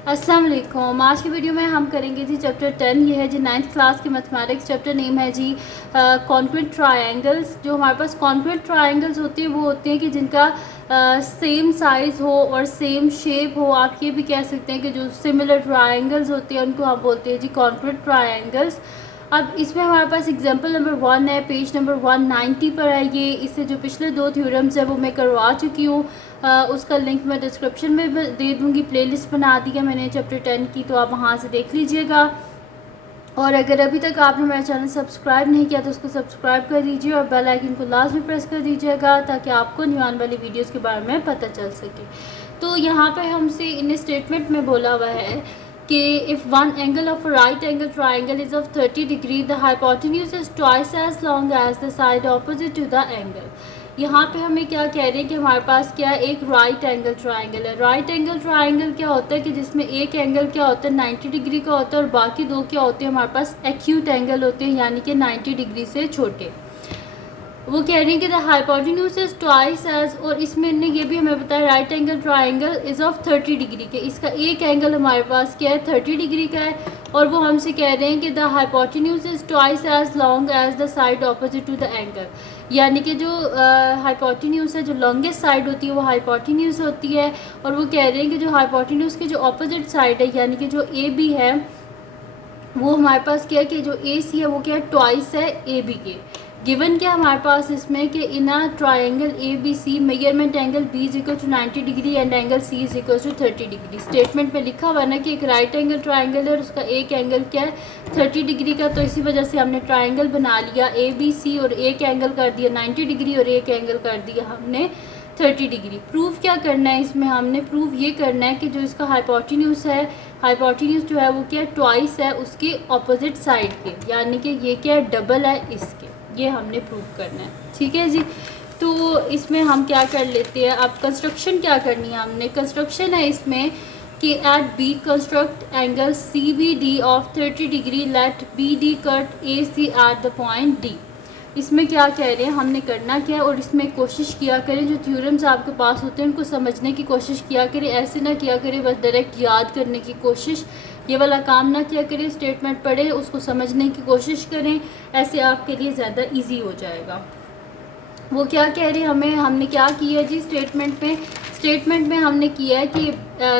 अस्सलाम वालेकुम। आज की वीडियो में हम करेंगे जी चैप्टर 10। ये है जी 9th क्लास की मैथमेटिक्स। चैप्टर नेम है जी कॉन्क्वेंट ट्रायंगल्स। जो हमारे पास कॉन्क्वेंट ट्रायंगल्स होती हैं वो होते हैं कि जिनका सेम साइज़ हो और सेम शेप हो। आप ये भी कह सकते हैं कि जो सिमिलर ट्रायंगल्स होते हैं उनको हम बोलते हैं जी कॉन्क्वेंट ट्रायंगल्स। अब इसमें हमारे पास एग्जांपल नंबर 1 है, पेज नंबर 190 पर है। ये इससे जो पिछले 2 थ्योरम्स है वो मैं करवा चुकी हूँ। उसका लिंक मैं डिस्क्रिप्शन में दे दूँगी। प्लेलिस्ट बना दी है मैंने चैप्टर 10 की, तो आप वहाँ से देख लीजिएगा। और अगर अभी तक आपने मेरा चैनल सब्सक्राइब नहीं किया तो उसको सब्सक्राइब कर दीजिए और बेल आइकन को लाजमी प्रेस कर दीजिएगा ताकि आपको न्यू आने वाली वीडियोस के बारे में पता चल सके। तो यहाँ पे हमसे इन स्टेटमेंट में बोला हुआ है कि if one angle of a right angle triangle is of 30 degree, the hypotenuse is twice as long as the side opposite to the angle. यहाँ पे हमें क्या कह रहे हैं कि हमारे पास क्या है, एक राइट एंगल ट्राइंगल है। राइट एंगल ट्राइंगल क्या होता है कि जिसमें एक एंगल क्या होता है 90 डिग्री का होता है और बाकी दो क्या होते हैं हमारे पास एक्यूट एंगल होते हैं, यानी कि 90 डिग्री से छोटे। वो कह रही है कि the hypotenuse is twice as, और इसमें ने ये भी हमें बताया right angle triangle is of 30 degree के। इसका एक एंगल हमारे पास क्या है 30 डिग्री का है, और वो हमसे कह रहे हैं कि the hypotenuse is twice as long as the side opposite to the angle. यानी कि जो हाइपोटेन्यूज है, जो लॉन्गेस्ट साइड होती है वो हाइपोटेन्यूज होती है। और वो कह रहे हैं कि जो हाइपोटेन्यूज की जो ऑपोजिट साइड है यानी कि जो ए बी है वो हमारे पास क्या है कि जो ए सी है वो क्या है ट्वाइस है ए बी के। गिवन क्या हमारे पास इसमें कि in a triangle A B C measurement angle B is equal to 90 degree and angle C is equal to 30 degree. Statement में लिखा हुआ ना कि एक राइट एंगल ट्राइंगल है और उसका एक एंगल क्या है 30 डिग्री का। तो इसी वजह से हमने ट्राइंगल बना लिया ए बी सी और एक एंगल कर दिया 90 डिग्री और एक एंगल कर दिया हमने 30 डिग्री। प्रूफ क्या करना है इसमें, हमने प्रूफ ये करना है कि जो इसका हाइपोटेन्यूज है, हाइपोटेन्यूज जो है वो क्या है ट्वाइस है उसके ऑपोजिट साइड के, यानी कि ये क्या है डबल है इसके। ये हमने प्रूफ करना है, ठीक है जी। तो इसमें हम क्या कर लेते हैं, अब कंस्ट्रक्शन क्या करनी है हमने। कंस्ट्रक्शन है इसमें कि at B construct angle C B D of 30 degree, let B D cut A C at the point D. इसमें क्या कह रहे हैं हमने करना क्या है, और इसमें कोशिश किया करें जो थ्योरम्स आपके पास होते हैं उनको समझने की कोशिश किया करें। ऐसे ना किया करें बस डायरेक्ट याद करने की कोशिश, ये वाला काम ना किया करें। स्टेटमेंट पढ़ें उसको समझने की कोशिश करें, ऐसे आपके लिए ज़्यादा इजी हो जाएगा। वो क्या कह रहे हैं हमें, हमने क्या किया जी स्टेटमेंट में हमने किया है कि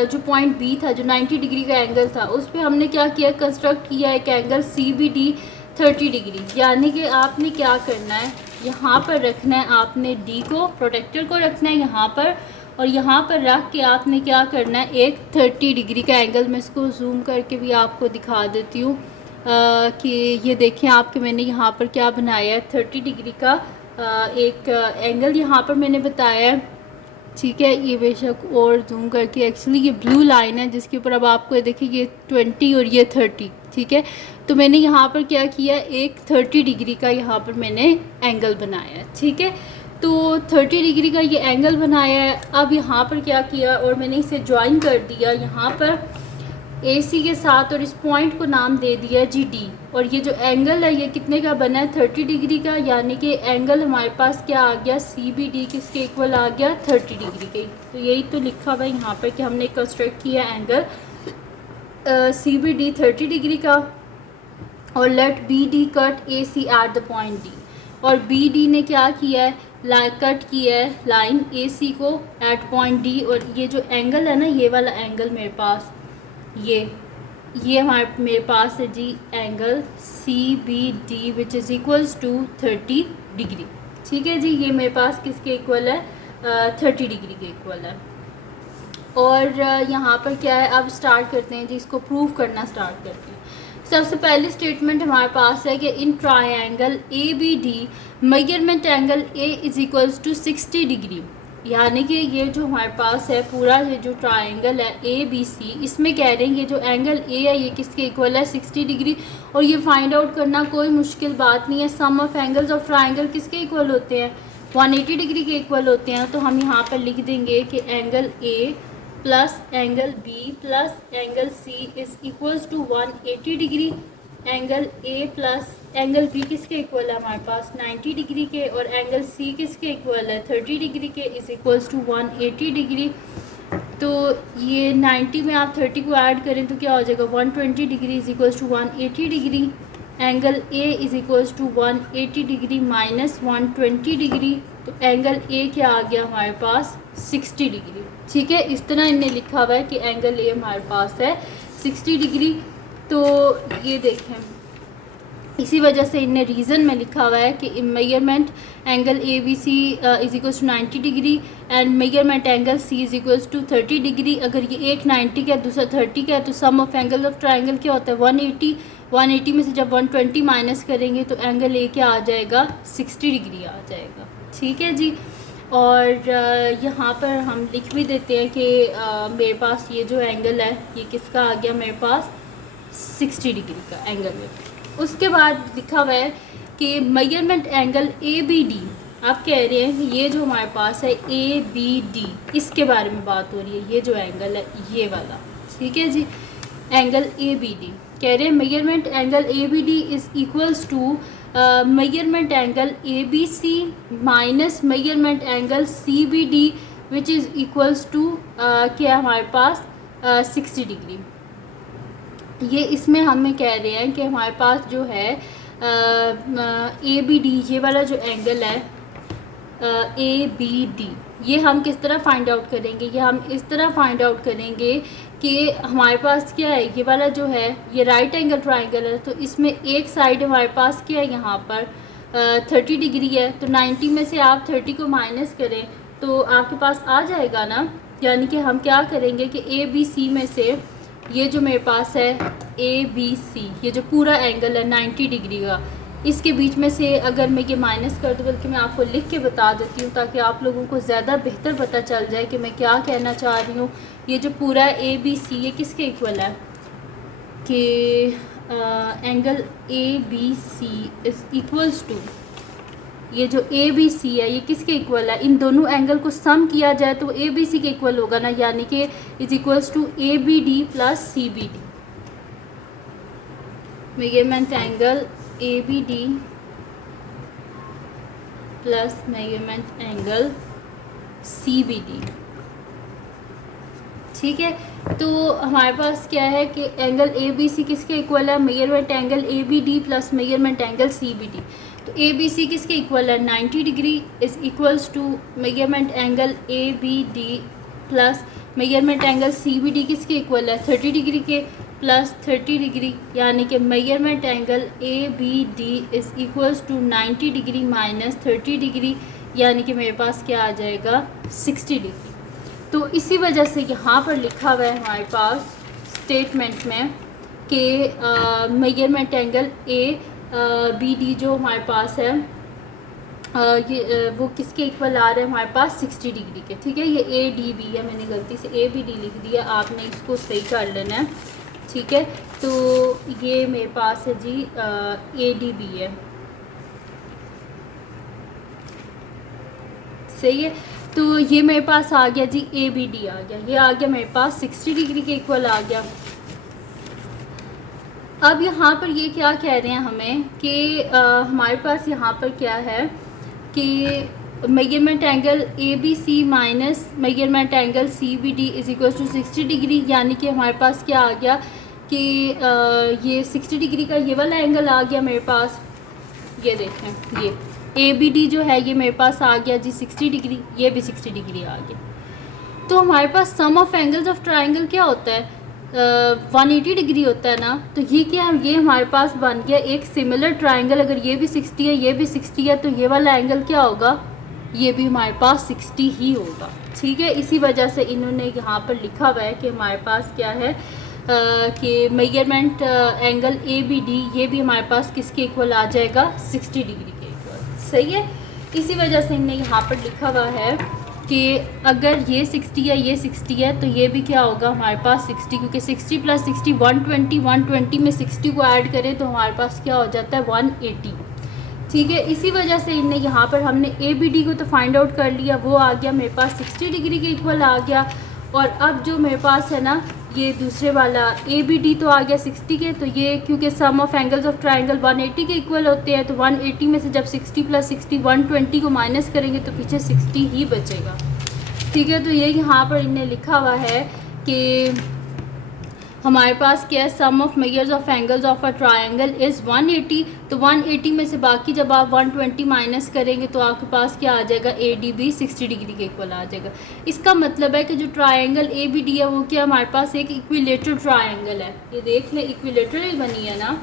जो पॉइंट बी था जो 90 डिग्री का एंगल था उस पर हमने क्या किया, कंस्ट्रक्ट किया एक angle C B D 30 degree. यानी कि आपने क्या करना है, यहाँ पर रखना है आपने डी को, प्रोटेक्टर को रखना है यहाँ पर, और यहाँ पर रख के आपने क्या करना है एक 30 डिग्री का एंगल, मैं इसको जूम करके भी आपको दिखा देती हूँ कि ये देखें आपके मैंने यहाँ पर क्या बनाया है 30 डिग्री का एक एंगल यहाँ पर मैंने बताया है, ठीक है। ये बेशक और जूम करके, एक्चुअली ये ब्लू लाइन है जिसके ऊपर अब आपको देखिए ये 20 और ये 30, ठीक है। तो मैंने यहाँ पर क्या किया एक 30 डिग्री का यहाँ पर मैंने एंगल बनाया है, ठीक है। तो 30 डिग्री का ये एंगल बनाया है। अब यहाँ पर क्या किया और मैंने इसे ज्वाइन कर दिया यहाँ पर ए सी के साथ, और इस पॉइंट को नाम दे दिया जी डी। और ये जो एंगल है ये कितने का बना है 30 डिग्री का, यानी कि एंगल हमारे पास क्या आ गया सी बी डी किसके इक्वल आ गया 30 डिग्री के। तो यही तो लिखा हुआ है यहाँ पर कि हमने कंस्ट्रक्ट किया angle C B D 30 degree का, और let B D cut A C at the point D. और बी डी ने क्या किया है कट किया है लाइन ए सी को एट पॉइंट डी। और ये जो एंगल है ना ये वाला एंगल मेरे पास ये हमारे मेरे पास है जी angle C B D which is equals to 30 degree, ठीक है जी। ये मेरे पास किसके इक्वल है 30 डिग्री के इक्वल है। और यहाँ पर क्या है, अब स्टार्ट करते हैं जी, इसको प्रूव करना स्टार्ट करते हैं। सबसे पहली स्टेटमेंट हमारे पास है कि in triangle A B D measurement angle A is equals to 60 degree. यानी कि ये जो हमारे पास है पूरा ये जो ट्रायंगल है ए बी सी, इसमें कह रहे हैं ये जो एंगल ए है ये किसके इक्वल है 60 डिग्री। और ये फाइंड आउट करना कोई मुश्किल बात नहीं है। Sum of angles of triangle किसके इक्वल होते हैं 180 डिग्री के इक्वल होते हैं। तो हम यहाँ पर लिख देंगे कि angle A plus angle B plus angle C is equals to 180 degree. Angle A plus angle B किसके इक्वल है हमारे पास 90 डिग्री के, और एंगल सी किसके इक्वल है 30 डिग्री के, इज़ इक्वल्स टू 180 डिग्री। तो ये 90 में आप 30 को ऐड करें तो क्या हो जाएगा, 120 degree is equals to 180 degree. Angle A is equals to 180 degree minus 120 degree, तो एंगल ए क्या आ गया हमारे पास, 60 डिग्री। ठीक है, इस तरह इन्हें लिखा हुआ है कि एंगल ए हमारे पास है 60 डिग्री। तो ये देखें, इसी वजह से इन्हें रीज़न में लिखा हुआ है कि measurement angle A B C is equals to 90 degree and measurement angle C is equals to 30 degree. अगर ये एक 90 का है दूसरा 30 का है तो सम ऑफ एंगल ऑफ ट्रायंगल क्या होता है, 180। 180 में से जब 120 माइनस करेंगे तो एंगल ए क्या आ जाएगा, 60 डिग्री आ जाएगा। ठीक है जी। और यहाँ पर हम लिख भी देते हैं कि मेरे पास ये जो एंगल है ये किसका आ गया, मेरे पास 60 डिग्री का एंगल है। उसके बाद लिखा हुआ है कि measurement angle A B D, आप कह रहे हैं कि ये जो हमारे पास है ए बी डी, इसके बारे में बात हो रही है, ये जो एंगल है ये वाला। ठीक है जी, एंगल ए बी डी कह रहे हैं measurement angle A B D is equals to measurement angle A B C minus measurement angle C B D which is equals to क्या हमारे पास 60 डिग्री। ये इसमें हमें कह रहे हैं कि हमारे पास जो है ए बी डी, ये वाला जो एंगल है ए बी डी, ये हम किस तरह फाइंड आउट करेंगे, ये हम इस तरह फाइंड आउट करेंगे कि हमारे पास क्या है, ये वाला जो है ये राइट एंगल ट्राइंगल है, तो इसमें एक साइड हमारे पास क्या है, यहाँ पर 30 डिग्री है। तो 90 में से आप 30 को माइनस करें तो आपके पास आ जाएगा ना, यानी कि हम क्या करेंगे कि ए बी सी में से ये जो मेरे पास है ए बी सी, ये जो पूरा एंगल है 90 डिग्री का, इसके बीच में से अगर मैं ये माइनस कर दूँ, बल्कि मैं आपको लिख के बता देती हूँ ताकि आप लोगों को ज़्यादा बेहतर पता चल जाए कि मैं क्या कहना चाह रही हूँ। ये जो पूरा ए बी सी ये किसके इक्वल है कि angle A B C is equals to, ये जो ए बी सी है ये किसके इक्वल है, इन दोनों एंगल को सम किया जाए तो ए बी सी के इक्वल होगा ना, यानी कि is equals to A B D plus C B D. Measurement angle A B D plus measurement angle C B D. ठीक है, तो हमारे पास क्या है कि एंगल ए बी सी किसके इक्वल है, measurement angle A B D plus measurement angle C B D. तो ए बी सी किसके इक्वल है, 90 degree is equals to measurement angle A B D plus measurement angle C B D किसके equal है, 30 degree के plus 30 degree, यानी कि measurement angle A B D is equals to 90 degree minus 30 degree, यानी कि मेरे पास क्या आ जाएगा, 60 डिग्री। तो इसी वजह से यहाँ पर लिखा हुआ है हमारे पास स्टेटमेंट में कि measurement angle A B D जो हमारे पास है ये वो किसके इक्वल आ रहे हैं हमारे पास, 60 डिग्री के। ठीक है, ये ए डी बी है, मैंने गलती से ए बी डी लिख दिया, आपने इसको सही कर लेना है। ठीक है, तो ये मेरे पास है जी ए डी बी है, सही है। तो ये मेरे पास आ गया जी ए बी डी आ गया, ये आ गया मेरे पास 60 डिग्री के इक्वल आ गया। अब यहाँ पर ये क्या कह रहे हैं हमें कि हमारे पास यहाँ पर क्या है कि measurement angle A B C minus measurement angle C B D is equal to 60 degree, यानी कि हमारे पास क्या आ गया कि ये 60 डिग्री का ये वाला एंगल आ गया मेरे पास। ये देखें, ये ए बी डी जो है ये मेरे पास आ गया जी 60 डिग्री, ये भी 60 डिग्री आ गया। तो हमारे पास सम ऑफ एंगल्स ऑफ ट्राइंगल क्या होता है, 180 डिग्री होता है ना। तो ये क्या है, ये हमारे पास बन गया एक सिमिलर ट्राइंगल। अगर ये भी 60 है ये भी 60 है तो ये वाला एंगल क्या होगा, ये भी हमारे पास 60 ही होगा। ठीक है, इसी वजह से इन्होंने यहाँ पर लिखा हुआ है कि हमारे पास क्या है कि measurement angle A B D ये भी हमारे पास किसके इक्वल आ जाएगा, 60 डिग्री के इक्वल। सही है, इसी वजह से इन्होंने यहाँ पर लिखा हुआ है कि अगर ये 60 है ये 60 है तो ये भी क्या होगा हमारे पास 60, क्योंकि 60 प्लस 60 120, 120 में 60 को ऐड करें तो हमारे पास क्या हो जाता है 180। ठीक है, इसी वजह से इनने यहाँ पर हमने ए बी डी को तो फाइंड आउट कर लिया, वो आ गया मेरे पास 60 डिग्री के इक्वल आ गया। और अब जो मेरे पास है ना ये दूसरे वाला ए बी डी तो आ गया 60 के, तो ये क्योंकि सम ऑफ एंगल्स ऑफ ट्राइंगल 180 के इक्वल होते हैं तो 180 में से जब 60 प्लस 60 120 को माइनस करेंगे तो पीछे 60 ही बचेगा। ठीक है। तो ये यहाँ पर इन्हें लिखा हुआ है कि हमारे पास क्या है, sum of measures of angles of a triangle is 180। तो 180 में से बाकी जब आप 120 माइनस करेंगे तो आपके पास क्या आ जाएगा, ए डी बी 60 डिग्री के इक्वल आ जाएगा। इसका मतलब है कि जो ट्रायंगल ए बी डी है वो क्या हमारे पास एक इक्विलेटरल ट्रायंगल है। ये देख लें, इक्विलेटरल बनी है ना,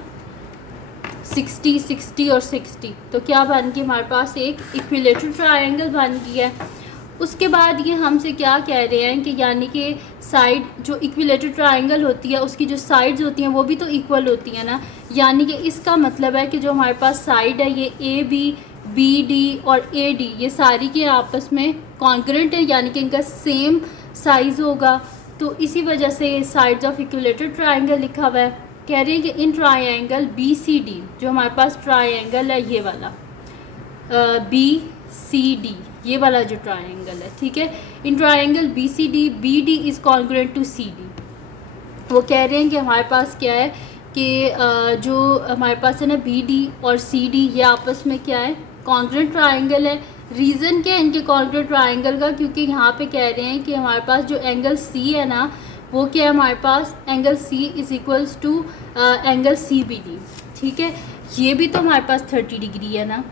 60 60 और 60, तो क्या बन गई हमारे पास एक इक्विलेटरल ट्रायंगल बन गई है। उसके बाद ये हमसे क्या कह रहे हैं कि यानी कि साइड जो इक्विलेटरल ट्रायंगल होती है उसकी जो साइड्स होती हैं वो भी तो इक्वल होती हैं ना, यानी कि इसका मतलब है कि जो हमारे पास साइड है ये ए बी, बी डी और ए डी, ये सारी के आपस में कॉन्करेंट है, यानी कि इनका सेम साइज़ होगा। तो इसी वजह से साइड्स ऑफ इक्विलेटरल ट्रायंगल लिखा हुआ है। कह रहे हैं कि in triangle B C D, जो हमारे पास ट्रायंगल है ये वाला बी सी डी, ये वाला जो ट्रायंगल है, ठीक है, in triangle B C D, B D is congruent to C D. वो कह रहे हैं कि हमारे पास क्या है कि जो हमारे पास है ना बी डी और सी डी, ये आपस में क्या है, कॉन्ग्रुएंट ट्रायंगल है। रीज़न क्या है इनके कॉन्ग्रुएंट ट्रायंगल का, क्योंकि यहाँ पे कह रहे हैं कि हमारे पास जो एंगल सी है ना वो क्या है, हमारे पास angle C is equals to angle C B D, ठीक है। ये भी तो हमारे पास 30 डिग्री है ना,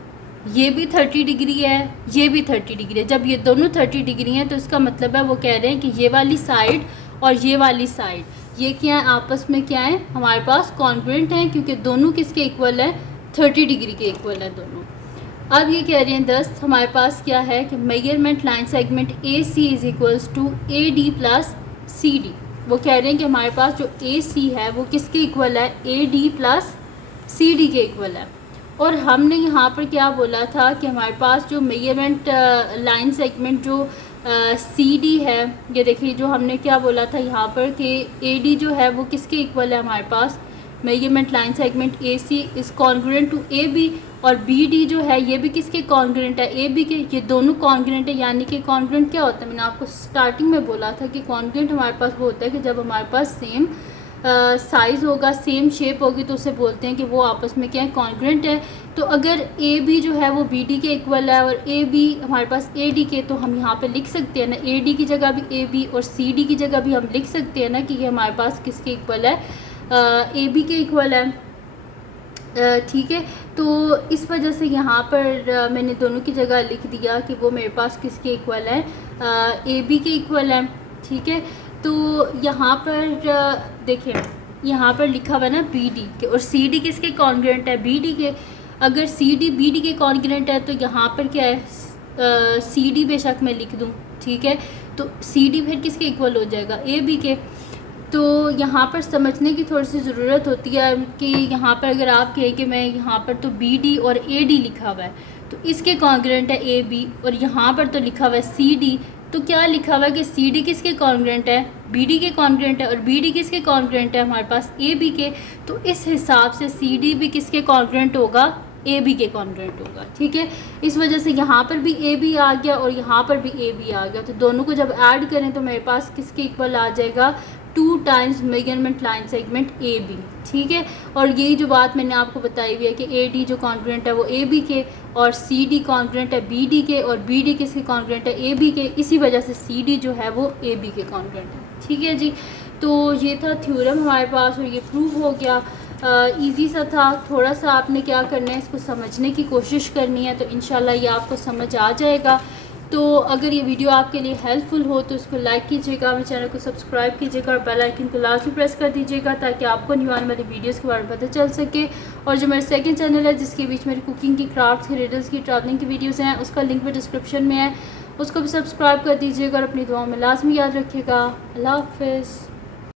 ये भी 30 डिग्री है, ये भी 30 डिग्री है। जब ये दोनों 30 डिग्री हैं तो इसका मतलब है वो कह रहे हैं कि ये वाली साइड और ये वाली साइड ये क्या है, आपस में क्या है, हमारे पास कॉन्ग्रुएंट हैं, क्योंकि दोनों किसके इक्वल है, 30 डिग्री के इक्वल है दोनों। अब ये कह रहे हैं 10 हमारे पास क्या है कि measurement line segment A C is equals to A D plus C D. वो कह रहे हैं कि हमारे पास जो ए सी है वो किसके इक्वल है, A D plus C D के इक्वल है। और हमने यहाँ पर क्या बोला था कि हमारे पास जो मेजरमेंट लाइन सेगमेंट जो सी डी है, ये देखिए जो हमने क्या बोला था यहाँ पर कि ए डी जो है वो किसके इक्वल है, हमारे पास measurement line segment A C is congruent to A B, और बी डी जो है ये भी किसके कॉन्ग्रुएंट है, ए बी के। ये दोनों कॉन्ग्रुएंट है, यानी कि कॉन्ग्रुएंट क्या होता है, मैंने आपको स्टार्टिंग में बोला था कि कॉन्ग्रुएंट हमारे पास वो होता है कि जब हमारे पास सेम साइज़ होगा, सेम शेप होगी, तो उसे बोलते हैं कि वो आपस में क्या है, कॉन्ग्रुएंट है। तो अगर ए बी जो है वो बी डी के इक्वल है और ए बी हमारे पास ए डी के, तो हम यहाँ पे लिख सकते हैं ना, ए डी की जगह भी ए बी और सी डी की जगह भी हम लिख सकते हैं ना कि ये हमारे पास किसके इक्वल है, ए बी के इक्वल है, ठीक है। तो इस वजह से यहाँ पर मैंने दोनों की जगह लिख दिया कि वो मेरे पास किसके इक्वल है, ए बी के इक्वल है, ठीक है। तो यहाँ पर देखें, यहाँ पर लिखा हुआ है ना बी डी के, और सी डी किसके कॉन्ग्रुएंट है, बी डी के। अगर सी डी बी डी के कॉन्ग्रुएंट है तो यहाँ पर क्या है, सी डी बेशक मैं लिख दूँ, ठीक है। तो सी डी फिर किसके इक्वल हो जाएगा, ए बी के। तो यहाँ पर समझने की थोड़ी सी ज़रूरत होती है कि यहाँ पर अगर आप कहें कि मैं यहाँ पर तो बी डी और ए डी लिखा हुआ है तो इसके कॉन्ग्रुएंट है ए बी, और यहाँ पर तो लिखा हुआ है सी डी, तो क्या लिखा हुआ है कि सी डी किसके कॉन्ग्रुएंट है, बी डी के कॉन्ग्रुएंट है, और बी डी किसके कॉन्ग्रुएंट है, हमारे पास ए बी के। तो इस हिसाब से सी डी भी किसके कॉन्ग्रुएंट होगा, ए बी के कॉन्ग्रुएंट होगा, ठीक है। इस वजह से यहाँ पर भी ए बी आ गया और यहाँ पर भी ए बी आ गया, तो दोनों को जब ऐड करें तो मेरे पास किसके इक्वल आ जाएगा, 2 times measurement line segment A B, ठीक है। और यही जो बात मैंने आपको बताई हुई है कि ए डी जो कॉन्ग्रुएंट है वो ए बी के, और सी डी कॉन्ग्रुएंट है बी डी के, और बी डी किसके कॉन्ग्रुएंट है, ए बी के। इसी वजह से सी डी जो है वो ए बी के कॉन्ग्रुएंट है, ठीक है जी। तो ये था थ्योरम हमारे पास और ये प्रूव हो गया। इजी सा था, थोड़ा सा आपने क्या करना है, इसको समझने की कोशिश करनी है, तो इंशाल्लाह ये आपको समझ आ जाएगा। तो अगर ये वीडियो आपके लिए हेल्पफुल हो तो इसको लाइक कीजिएगा, मेरे चैनल को सब्सक्राइब कीजिएगा और बेल आइकन को लाजमी प्रेस कर दीजिएगा ताकि आपको न्यू आने वाली वीडियोस के बारे में पता चल सके। और जो मेरा सेकंड चैनल है जिसके बीच मेरी कुकिंग की, क्राफ्ट्स की, रिडल्स की, ट्रैवलिंग की वीडियोज़ हैं, उसका लिंक भी डिस्क्रिप्शन में है, उसको भी सब्सक्राइब कर दीजिएगा और अपनी दुआओं में लाजमी याद रखिएगा। अल्लाह हाफ़िज़।